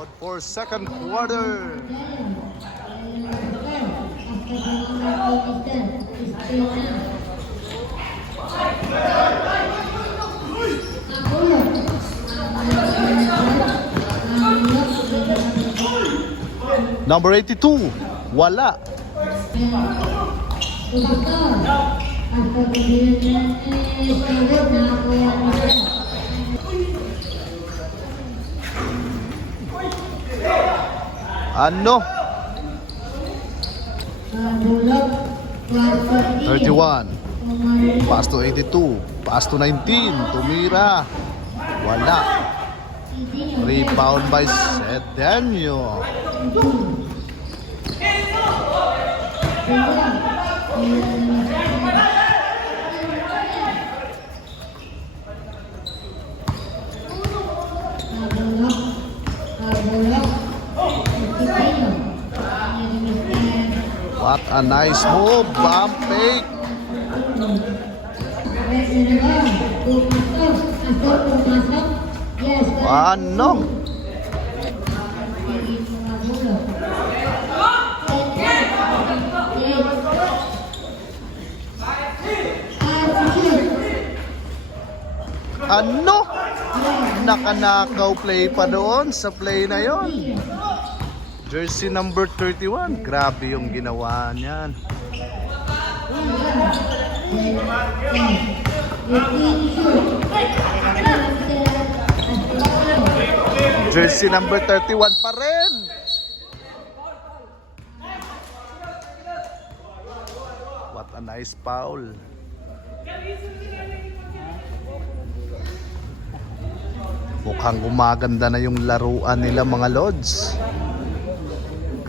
Good for second quarter. Number 82, wala. Ano? 31. Pass to 82. Pass to 19. Tumira. Wala. Rebound by Cedeno. What a nice move. Bump fake. Ano? Ano? Nakanakaw play pa doon sa play na yon. Jersey number 31. Grabe yung ginawa niyan. Jersey number 31 pa rin. What a nice foul. Mukhang gumaganda na yung laruan nila mga Lods.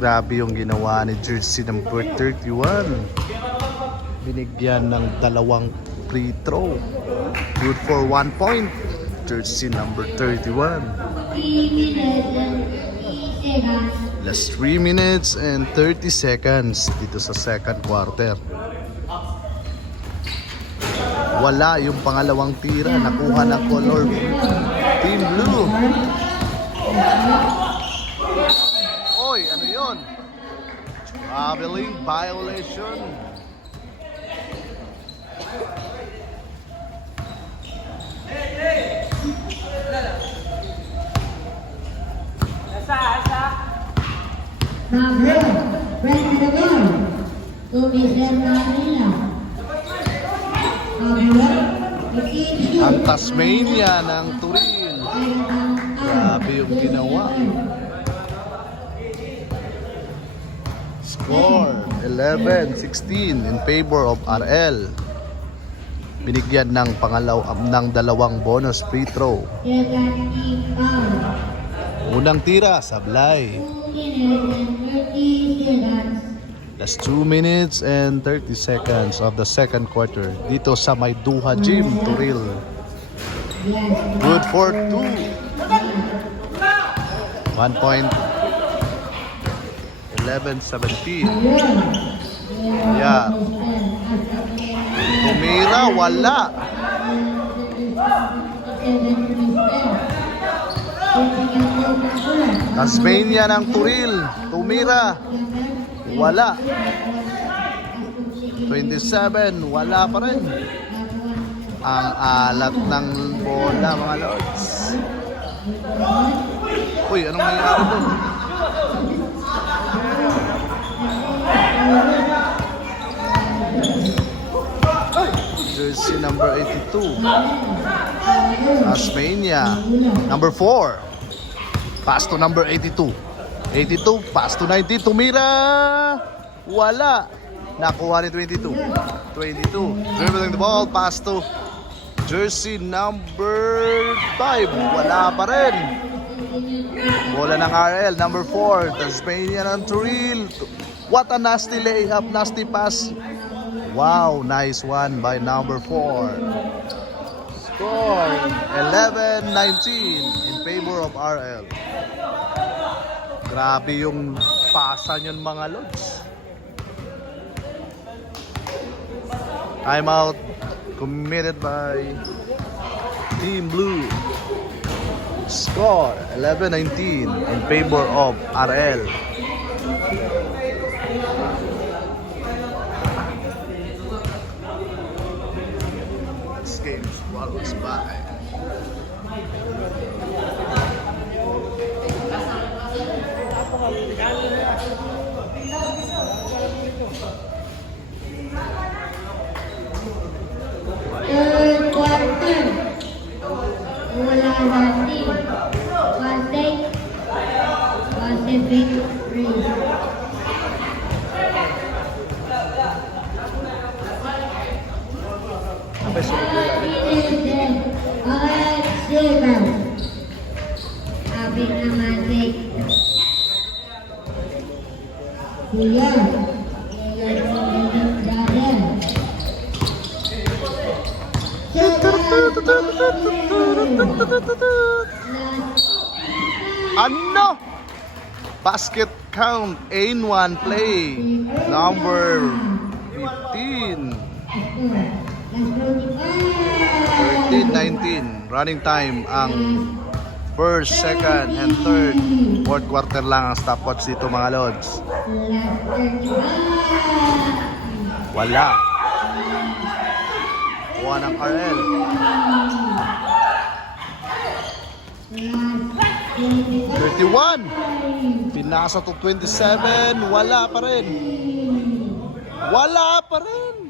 Grabe yung ginawa ni jersey number 31. Binigyan ng 2 free throw. Good for 1 point. Jersey number 31. Last 3 minutes and 30 seconds dito sa second quarter. Wala yung pangalawang tira. Nakuha ng color Team Blue. Oy, ano yun? Traveling violation. Ready to go. Tumiser na nila. Ang Tasmania ng Turin. Grabe yung ginawa. Score 11-16 in favor of RL. Binigyan ng ng 2 bonus free throw. Unang tira, sablay. That's 2 minutes and 30 seconds of the second quarter dito sa Mayduha Gym, Turil. Good for 2. 1 point. 11-17. Yeah. Tumira, wala. Tasmania ng Turil. Tumira. Wala. 27. Wala pa rin. Ang alat ng bola mga Lods. Uy, anong nangyari doon? Jersey number 82. Tasmania. Number 4. Pass to number 82. 82, pass to 90. Tumira. Wala. Nakuha ni 22. 22. Dribbling the ball. Pass to jersey number 5. Wala pa rin. Bola ng RL. Number 4. Tasmania ng Turil. What a nasty layup. Nasty pass. Wow. Nice one by number 4. Score 11-19 in favor of RL. Grabe yung pasa yun mga Lods. Time out committed by Team Blue. Score 11-19 in favor of RL. This game is well was by. Third quarter. Wala natin. Pasig. Pacific Race. Abay, sunod nila. Pinilden. Alright, silver. Sabi naman Vic. Kuya. Kaya yung brother. Ano? Basket count, N1 play. Number 15. 13-19. Running time ang first, second, and third. Fourth quarter lang ang stopwatch dito mga lods. Wala. Kuha ng RL. 31. Pinasa to 27. Wala pa rin. Wala pa rin.